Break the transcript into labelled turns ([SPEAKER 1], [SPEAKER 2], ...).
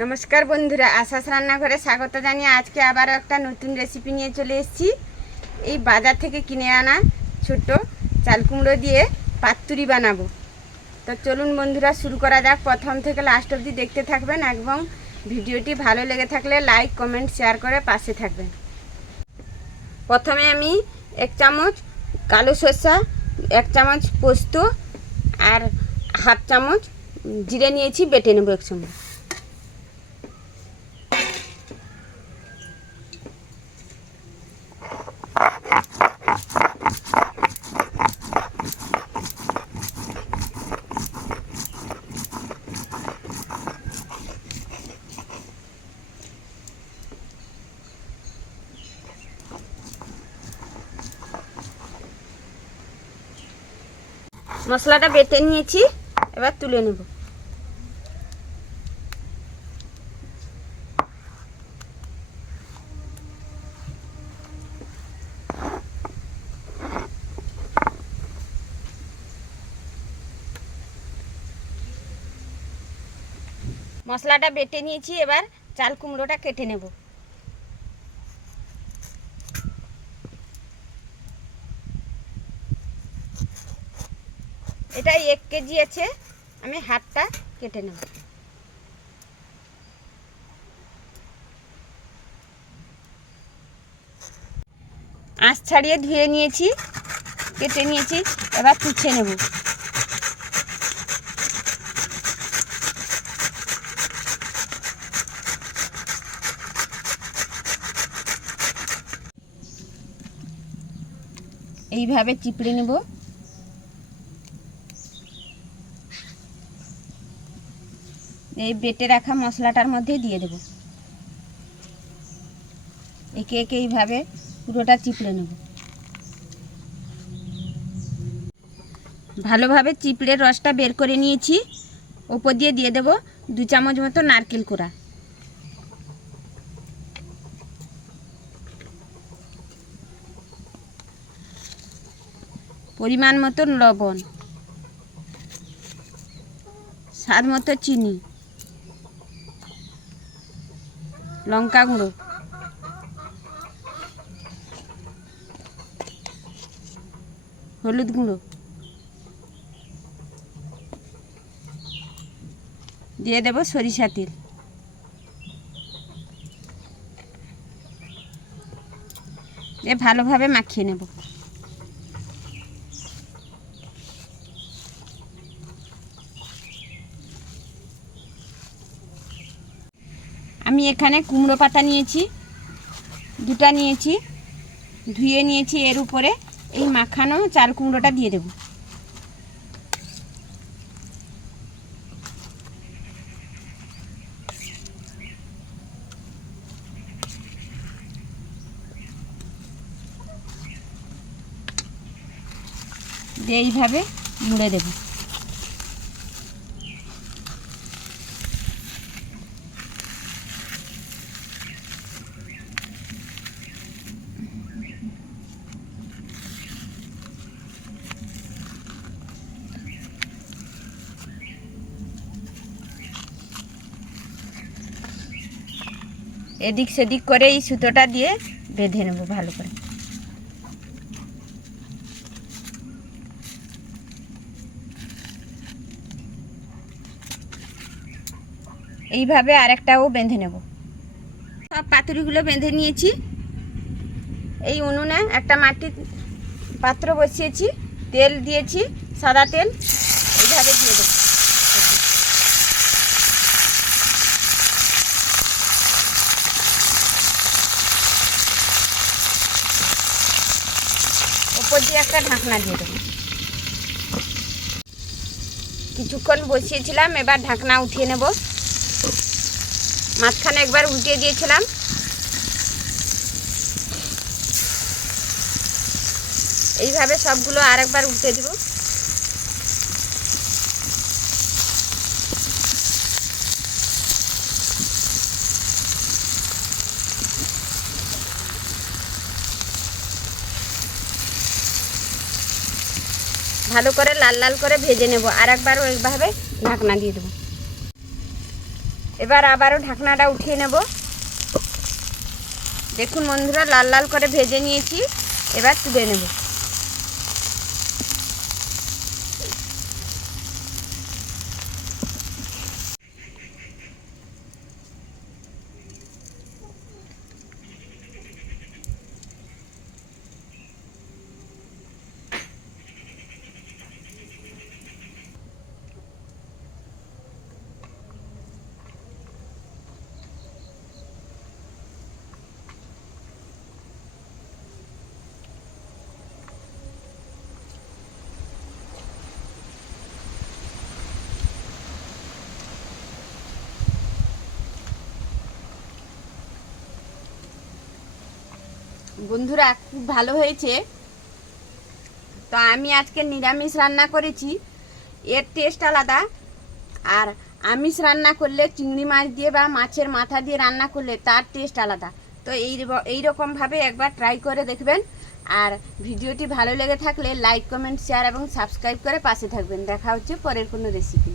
[SPEAKER 1] নমস্কার বন্ধুরা, আশাস রান্নাঘরে স্বাগত জানিয়ে আজকে আবারও একটা নতুন রেসিপি নিয়ে চলে এসেছি। এই বাজার থেকে কিনে আনা ছোট্ট চাল কুমড়ো দিয়ে পাতুরি বানাবো। তো চলুন বন্ধুরা, শুরু করা যাক। প্রথম থেকে লাস্ট অবধি দেখতে থাকবেন এবং ভিডিওটি ভালো লেগে থাকলে লাইক কমেন্ট শেয়ার করে পাশে থাকবেন। প্রথমে আমি এক চামচ কালো সর্ষা, এক চামচ পোস্ত আর হাফ চামচ জিরে নিয়েছি, বেটে নেব এক মশলাটা বেটে নিয়েছি এবার তুলে নেব। মশলাটা বেটে নিয়েছি এবার চাল কুমড়োটা কেটে নেব। এটা এক কেজি আছে। আমি হাতটা কেটে নেব। আঁশ ছাড়িয়ে ধুয়ে নিয়েছি, কেটে নিয়েছি, এবার তুছে নেব। এইভাবে চিপড়ে নেব। এই বেটে রাখা মশলাটার মধ্যে দিয়ে দেব। একে একে এইভাবে পুরোটা চিপড়ে নেব। ভালোভাবে চিপড়ে রসটা বের করে নিয়েছি। ওপর দিয়ে দিয়ে দেব দু চামচ মতো নারকেল কোড়া। পরিমাণ মতো লবণ। স্বাদ মতো চিনি। লঙ্কা গুঁড়ো। হলুদ গুঁড়ো। দিয়ে দেব সরিষা তেল। দিয়ে ভালোভাবে মাখিয়ে নেব। আমি এখানে কুমড়ো পাতা নিয়েছি, দুটা নিয়েছি, ধুয়ে নিয়েছি এর উপরে, এই মাখানো চাল কুমড়োটা দিয়ে দেব। এইভাবে মুড়ে দেবো। এদিক সেদিক করে এই সুতোটা দিয়ে বেঁধে নেব ভালো করে। এইভাবে আরেকটাও বেঁধে নেব। সব পাতুরিগুলো বেঁধে নিয়েছি। এই উনুনে একটা মাটির পাত্র বসিয়েছি, তেল দিয়েছি, সাদা তেল, এইভাবে দিয়ে দেবো। দিয়ে একটা ঢাকনা দিয়ে দেবো। কিছুক্ষণ বসিয়েছিলাম, এবার ঢাকনা উঠিয়ে নেব। মাঝখানে একবার উঠিয়ে দিয়েছিলাম। এইভাবে সবগুলো আরেকবার উল্টে দেব। ভালো করে লাল লাল করে ভেজে নেব। আর একবার ওইভাবে ঢাকনা দিয়ে দেবো। এবার আবারও ঢাকনাটা উঠিয়ে নেব। দেখুন বন্ধুরা, লাল লাল করে ভেজে নিয়েছি। এবার তুলে নেব। বন্ধুরা, খুব ভালো হয়েছে। তো আমি আজকে নিরামিষ রান্না করেছি। এর টেস্ট আলাদা। আর আমিষ রান্না করলে চিংড়ি মাছ দিয়ে বা মাছের মাথা দিয়ে রান্না করলে তার টেস্ট আলাদা। তো এই এই এইরকমভাবে একবার ট্রাই করে দেখবেন। আর ভিডিওটি ভালো লেগে থাকলে লাইক কমেন্ট শেয়ার এবং সাবস্ক্রাইব করে পাশে থাকবেন। দেখা হচ্ছে পরের কোনো রেসিপি